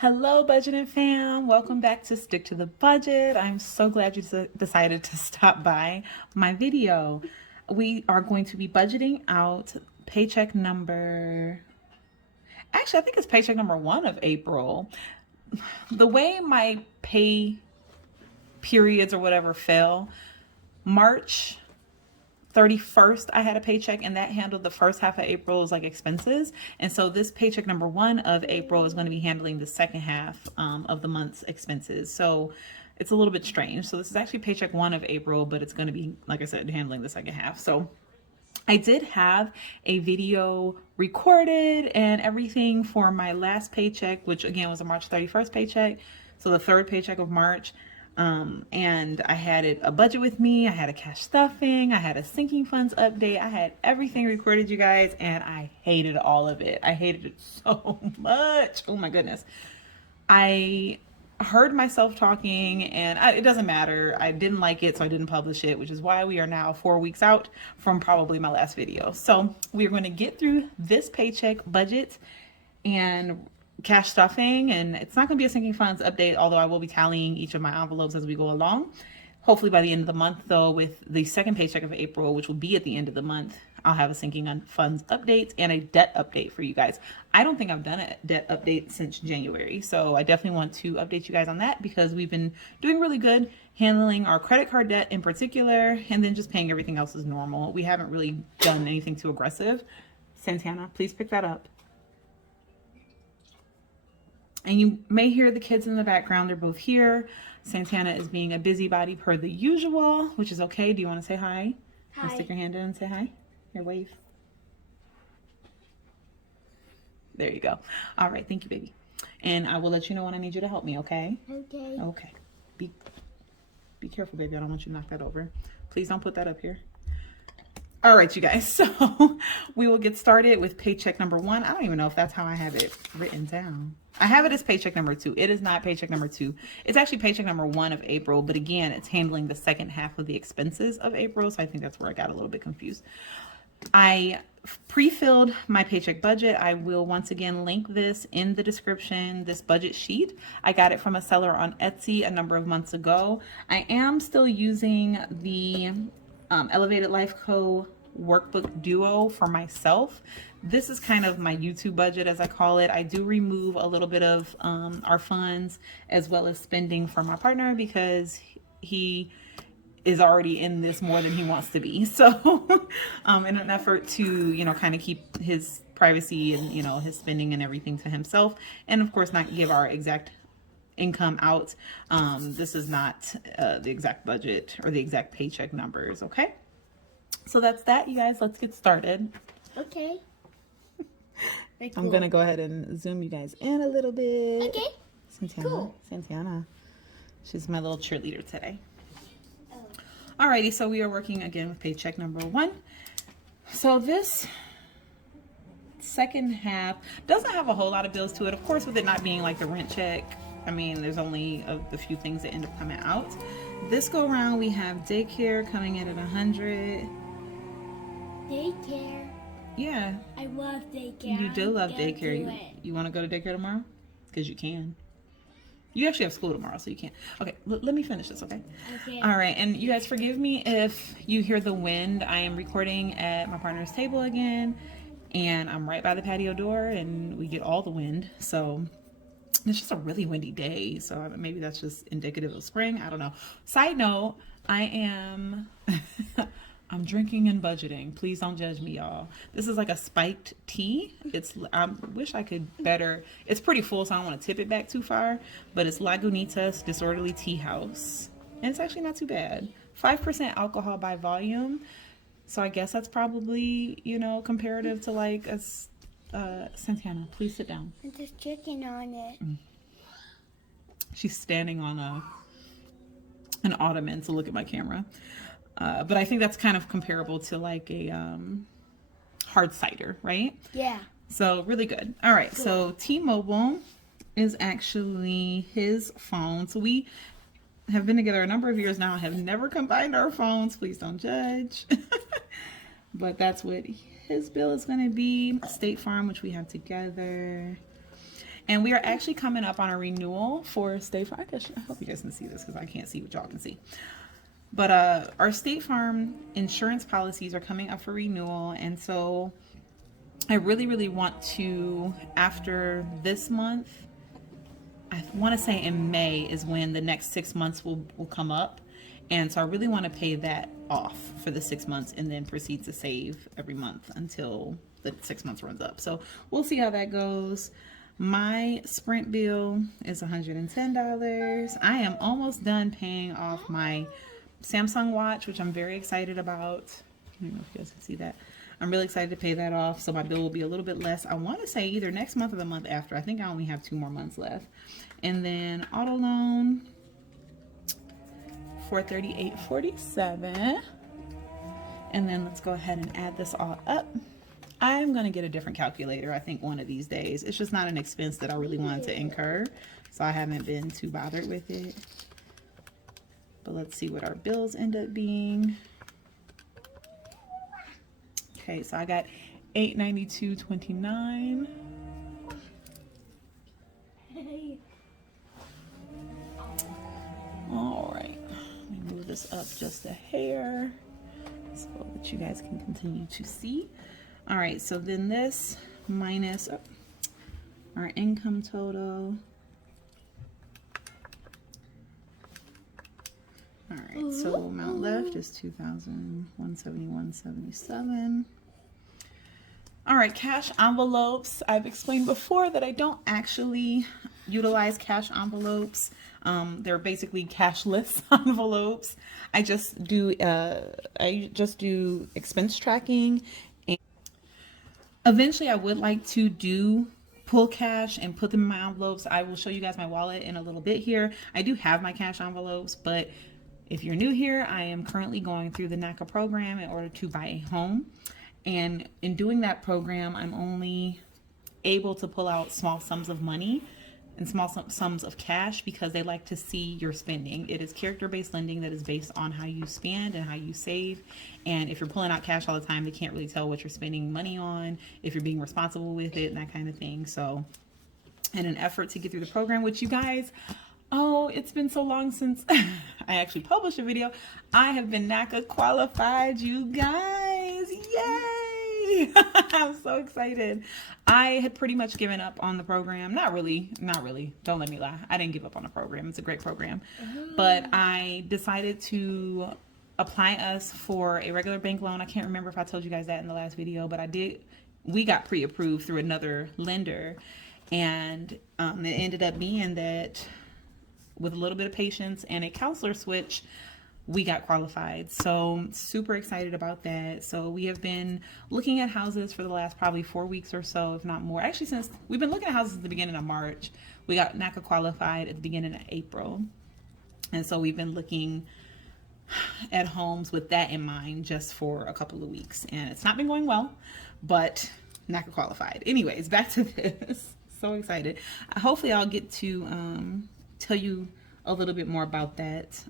Hello, budgeting fam. Welcome back to Stick to the Budget. I'm so glad you decided to stop by my video. We are going to be budgeting out paycheck number, actually, I think it's paycheck number 1 of April. The way my pay periods or whatever fell, March 31st I had a paycheck, and that handled the first half of April's like expenses, and so this paycheck number 1 of April is going to be handling the second half of the month's expenses. So it's a little bit strange. So this is actually paycheck 1 of April, but it's going to be, like I said, handling the second half. So I did have a video recorded and everything for my last paycheck, which again was a March 31st paycheck, so the third paycheck of March. And I had a budget with me, I had a cash stuffing, I had a sinking funds update, I had everything recorded, you guys, and I hated all of it. I hated it so much. Oh my goodness. I heard myself talking, and it doesn't matter. I didn't like it, so I didn't publish it, which is why we are now 4 weeks out from probably my last video. So we're going to get through this paycheck budget and cash stuffing, and it's not going to be a sinking funds update, although I will be tallying each of my envelopes as we go along. Hopefully by the end of the month, though, with the second paycheck of April, which will be at the end of the month, I'll have a sinking funds update and a debt update for you guys. I don't think I've done a debt update since January, so I definitely want to update you guys on that because we've been doing really good handling our credit card debt in particular, and then just paying everything else as normal. We haven't really done anything too aggressive. Santana, please pick that up. And you may hear the kids in the background. They're both here. Santana is being a busybody per the usual, which is okay. Do you want to say hi? Hi. Stick your hand in and say hi. Here, wave. There you go. All right. Thank you, baby. And I will let you know when I need you to help me, okay? Okay. Okay. Be careful, baby. I don't want you to knock that over. Please don't put that up here. All right, you guys. So we will get started with paycheck number 1. I don't even know if that's how I have it written down. I have it as paycheck number 2. It is not paycheck number 2. It's actually paycheck number 1 of April. But again, it's handling the second half of the expenses of April. So I think that's where I got a little bit confused. I pre-filled my paycheck budget. I will once again link this in the description, this budget sheet. I got it from a seller on Etsy a number of months ago. I am still using the Elevated Life Co. Workbook Duo for myself. This is kind of my YouTube budget, as I call it. I do remove a little bit of our funds as well as spending from my partner because he is already in this more than he wants to be. So in an effort to, kind of keep his privacy and, his spending and everything to himself, and of course not give our exact income out. This is not the exact budget or the exact paycheck numbers. Okay, so that's that, you guys. Let's get started. Okay. I'm gonna go ahead and zoom you guys in a little bit. Okay. Santana, she's my little cheerleader today. Alrighty, so we are working again with paycheck number 1. So this second half doesn't have a whole lot of bills to it, of course, with it not being like the rent check. I mean, there's only a few things that end up coming out. This go around, we have daycare coming in at 100. Daycare. Yeah. I love daycare. You do love daycare. You want to go to daycare tomorrow? Because you can. You actually have school tomorrow, so you can't. Okay, let me finish this, okay? Okay. All right, and you guys forgive me if you hear the wind. I am recording at my partner's table again, and I'm right by the patio door, and we get all the wind. So it's just a really windy day, so maybe that's just indicative of spring. I don't know. Side note, I am I'm drinking and budgeting. Please don't judge me, y'all. This is like a spiked tea. I wish I could better. It's pretty full, so I don't want to tip it back too far, but it's Lagunitas Disorderly Tea House, and it's actually not too bad. 5% alcohol by volume, so I guess that's probably, comparative to like a Santana, please sit down. I'm just checking on it. She's standing on an ottoman to look at my camera. But I think that's kind of comparable to like a hard cider, right? Yeah. So really good. All right. Cool. So T-Mobile is actually his phone. So we have been together a number of years now. Have never combined our phones. Please don't judge. But that's what his bill is going to be. State Farm, which we have together. And we are actually coming up on a renewal for State Farm. I hope you guys can see this because I can't see what y'all can see. But our State Farm insurance policies are coming up for renewal. And so I really, really want to, after this month, I want to say in May is when the next 6 months will come up. And so I really want to pay that off for the 6 months and then proceed to save every month until the 6 months runs up. So we'll see how that goes. My Sprint bill is $110. I am almost done paying off my Samsung watch, which I'm very excited about. I don't know if you guys can see that. I'm really excited to pay that off, so my bill will be a little bit less. I want to say either next month or the month after. I think I only have 2 more months left. And then auto loan, $438.47. And then let's go ahead and add this all up. I'm going to get a different calculator, I think, one of these days. It's just not an expense that I really wanted to incur, so I haven't been too bothered with it. But let's see what our bills end up being. Okay, so I got $892.29. All right, let me move this up just a hair so that you guys can continue to see. All right, so then this minus our income total. All right, so amount left is $2,171.77. All right, cash envelopes. I've explained before that I don't actually utilize cash envelopes. They're basically cashless envelopes. I just do expense tracking. And eventually, I would like to pull cash and put them in my envelopes. I will show you guys my wallet in a little bit here. I do have my cash envelopes, but if you're new here, I am currently going through the NACA program in order to buy a home. And in doing that program, I'm only able to pull out small sums of money and small sums of cash because they like to see your spending. It is character-based lending that is based on how you spend and how you save. And if you're pulling out cash all the time, they can't really tell what you're spending money on, if you're being responsible with it, and that kind of thing. So in an effort to get through the program, which you guys, oh, it's been so long since I actually published a video. I have been NACA qualified, you guys. Yay! I'm so excited. I had pretty much given up on the program. Not really. Don't let me lie. I didn't give up on the program. It's a great program. But I decided to apply us for a regular bank loan. I can't remember if I told you guys that in the last video, but I did. We got pre-approved through another lender. And it ended up being that with a little bit of patience and a counselor switch, we got qualified. So super excited about that. So we have been looking at houses for the last probably 4 weeks or so, if not more. Actually, since we've been looking at houses at the beginning of March, we got NACA qualified at the beginning of April. And so we've been looking at homes with that in mind just for a couple of weeks. And it's not been going well, but NACA qualified. Anyways, back to this. So excited. Hopefully I'll get to tell you a little bit more about that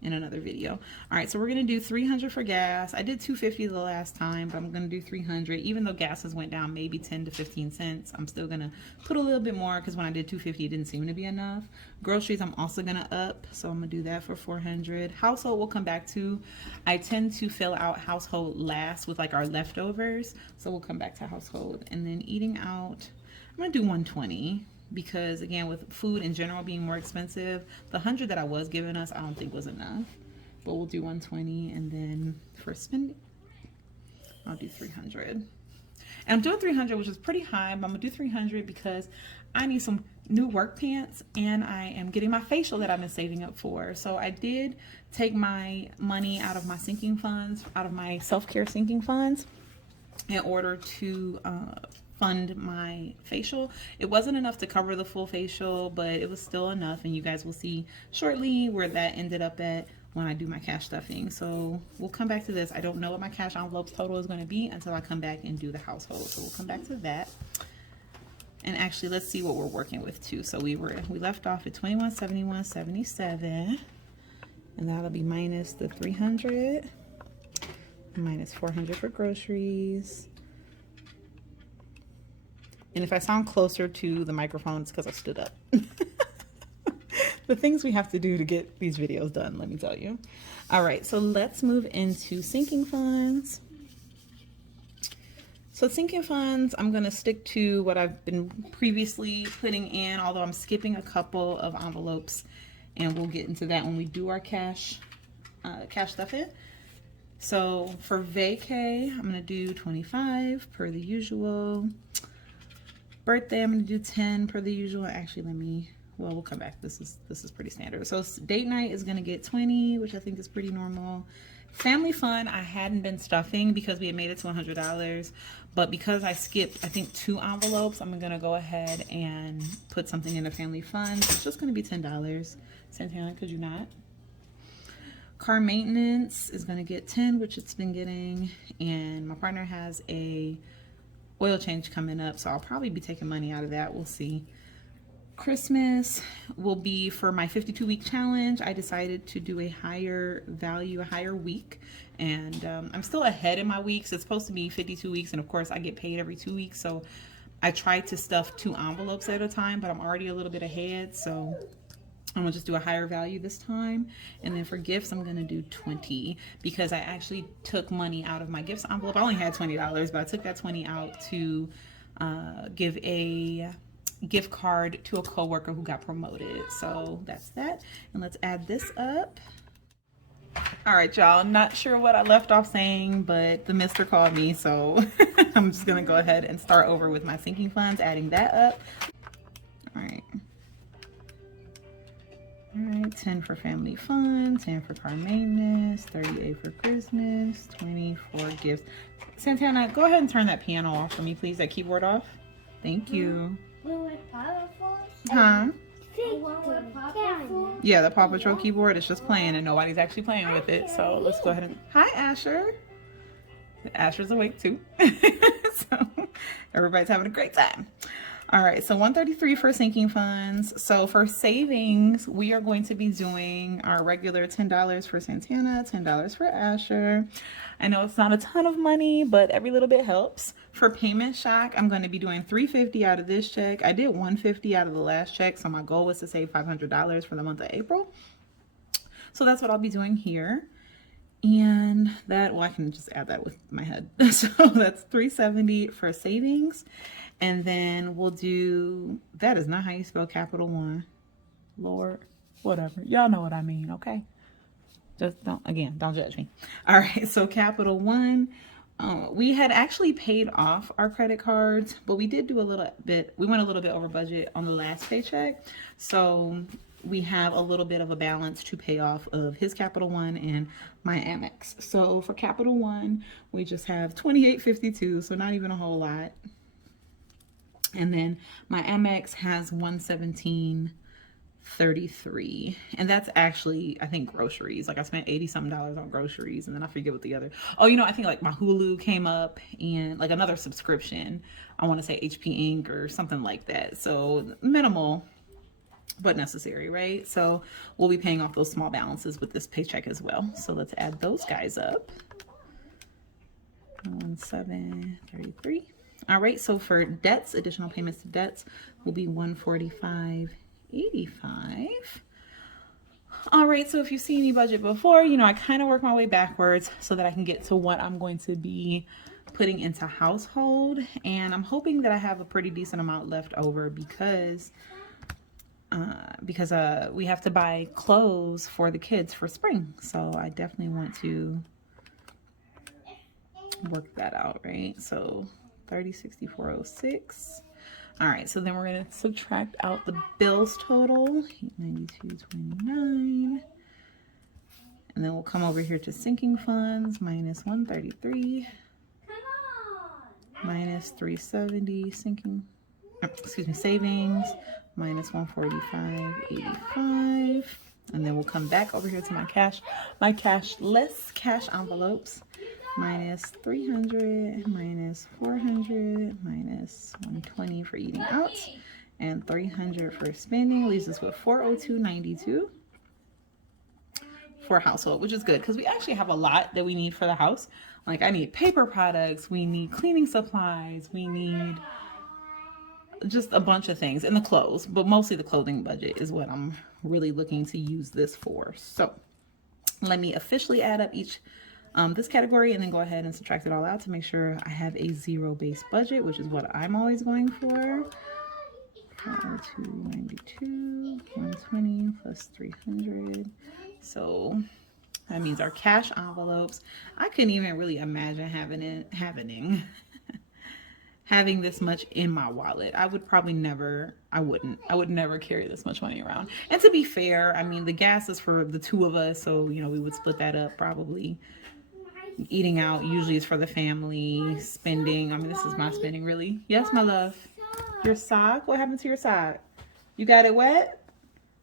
in another video. All right, so we're gonna do $300 for gas. I did $250 the last time, but I'm gonna do $300. Even though gas has went down maybe 10 to 15 cents, I'm still gonna put a little bit more because when I did $250, it didn't seem to be enough. Groceries, I'm also gonna up, so I'm gonna do that for $400. Household, we'll come back to. I tend to fill out household last with like our leftovers, so we'll come back to household. And then eating out, I'm gonna do $120. Because again, with food in general being more expensive, the $100 that I was giving us, I don't think was enough. But we'll do $120, and then for spending, I'll do $300. And I'm doing $300, which is pretty high, but I'm gonna do $300 because I need some new work pants, and I am getting my facial that I've been saving up for. So I did take my money out of my sinking funds, out of my self-care sinking funds, in order to fund my facial. It wasn't enough to cover the full facial, but it was still enough, and you guys will see shortly where that ended up at when I do my cash stuffing. So we'll come back to this. I don't know what my cash envelopes total is going to be until I come back and do the household, so we'll come back to that. And actually, let's see what we're working with too. So we left off at $2171.77, and that'll be minus the $300, minus $400 for groceries, And if I sound closer to the microphone, it's because I stood up. The things we have to do to get these videos done, let me tell you. All right, so let's move into sinking funds. So sinking funds, I'm gonna stick to what I've been previously putting in, although I'm skipping a couple of envelopes, and we'll get into that when we do our cash stuff in. So for vacay, I'm gonna do 25 per the usual. Birthday, I'm gonna do 10 per the usual. Actually, we'll come back. This is pretty standard. So date night is gonna get 20, which I think is pretty normal. Family fun, I hadn't been stuffing because we had made it to $100, but because I skipped, I think 2 envelopes, I'm gonna go ahead and put something in the family fund. It's just gonna be $10. Santana, could you not? Car maintenance is gonna get 10, which it's been getting, and my partner has a oil change coming up, so I'll probably be taking money out of that. We'll see. Christmas will be for my 52-week challenge. I decided to do a higher value, a higher week, and I'm still ahead in my weeks. It's supposed to be 52 weeks, and of course I get paid every 2 weeks, so I tried to stuff 2 envelopes at a time, but I'm already a little bit ahead, so I'm gonna just do a higher value this time. And then for gifts, I'm gonna do 20 because I actually took money out of my gifts envelope. I only had $20, but I took that 20 out to give a gift card to a coworker who got promoted. So that's that. And let's add this up. All right, y'all, not sure what I left off saying, but the mister called me, so I'm just gonna go ahead and start over with my sinking funds, adding that up. All right. All right, 10 for family fun, 10 for car maintenance, 38 for Christmas, 20 for gifts. Santana, go ahead and turn that piano off for me, please, that keyboard off. Thank you. Huh? Yeah, the Paw Patrol keyboard is just playing and nobody's actually playing with it. So let's go ahead and... Hi, Asher. Asher's awake too. So everybody's having a great time. All right, so 133 for sinking funds. So for savings, we are going to be doing our regular $10 for Santana, $10 for Asher. I know it's not a ton of money, but every little bit helps. For payment shock, I'm going to be doing $350 out of this check. I did $150 out of the last check, so my goal was to save $500 for the month of April. So that's what I'll be doing here. And that, well, I can just add that with my head. So that's $370 for savings. And then we'll do, that is not how you spell Capital One. Lord, whatever. Y'all know what I mean, okay? Just don't judge me. All right, so Capital One. We had actually paid off our credit cards, but we did do a little bit, we went a little bit over budget on the last paycheck. So we have a little bit of a balance to pay off of his Capital One and my Amex. So for Capital One, we just have $28.52, so not even a whole lot. And then my Amex has $117.33, and that's actually, I think, groceries. Like I spent $80-something on groceries, and then I forget what the other, oh, you know, I think like my Hulu came up and like another subscription. I want to say HP Inc. or something like that. So minimal, but necessary, right? So we'll be paying off those small balances with this paycheck as well. So let's add those guys up. 1733. All right, so for debts, additional payments to debts will be $145.85. All right, so if you've seen me budget before, you know, I kind of work my way backwards so that I can get to what I'm going to be putting into household. And I'm hoping that I have a pretty decent amount left over because we have to buy clothes for the kids for spring. So I definitely want to work that out, right? So 306406. All right, so then we're going to subtract out the bills total, 892.29. And then we'll come over here to sinking funds, minus 133, minus 370, savings, minus 145.85. And then we'll come back over here to my cashless cash envelopes. Minus 300, minus 400, minus 120 for eating out, and 300 for spending. Leaves us with 402.92 for household, which is good because we actually have a lot that we need for the house. Like I need paper products, we need cleaning supplies, we need just a bunch of things, and the clothes, but mostly the clothing budget is what I'm really looking to use this for. So let me officially add up each this category and then go ahead and subtract it all out to make sure I have a zero base budget, which is what I'm always going for. 292, 120 plus 300. So that means our cash envelopes. I couldn't even really imagine having this much in my wallet. I would probably never, I would never carry this much money around. And to be fair, I mean, the gas is for the two of us, so, you know, we would split that up probably. Eating out usually is for the family. Spending, I mean, this is my spending really. Yes, my love. Your sock? What happened to your sock? You got it wet?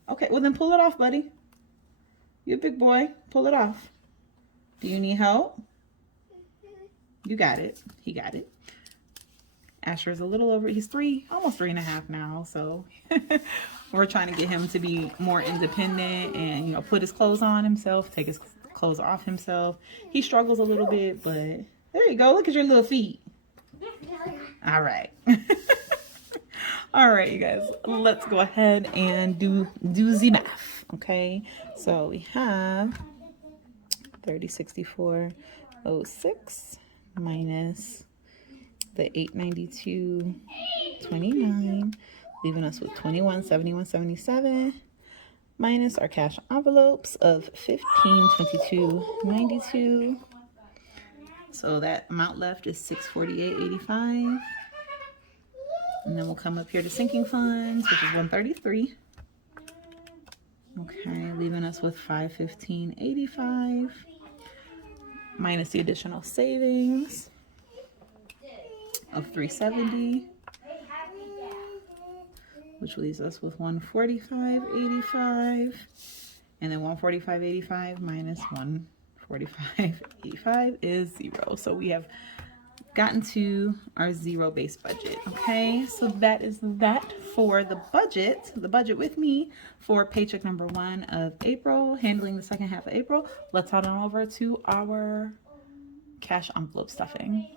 Okay, well then pull it off, buddy. You're a big boy. Pull it off. Do you need help? You got it. He got it. Asher is a little over, he's almost 3.5 now, so we're trying to get him to be more independent and, you know, put his clothes on himself, take his clothes off himself. He struggles a little bit, but there you go. Look at your little feet. All right. All right, you guys, let's go ahead and do the math, okay? So we have 3064.06 minus the 892.29, leaving us with 2171.77 minus our cash envelopes of 1522.92. So that amount left is 648.85. And then we'll come up here to sinking funds, which is 133. Okay, leaving us with 515.85 minus the additional savings of 370, which leaves us with 145.85, and then 145.85 minus 145.85 is 0. So we have gotten to our zero base budget. Okay, so that is that for the budget with me for paycheck number 1 of April, handling the second half of April. Let's head on over to our cash envelope stuffing.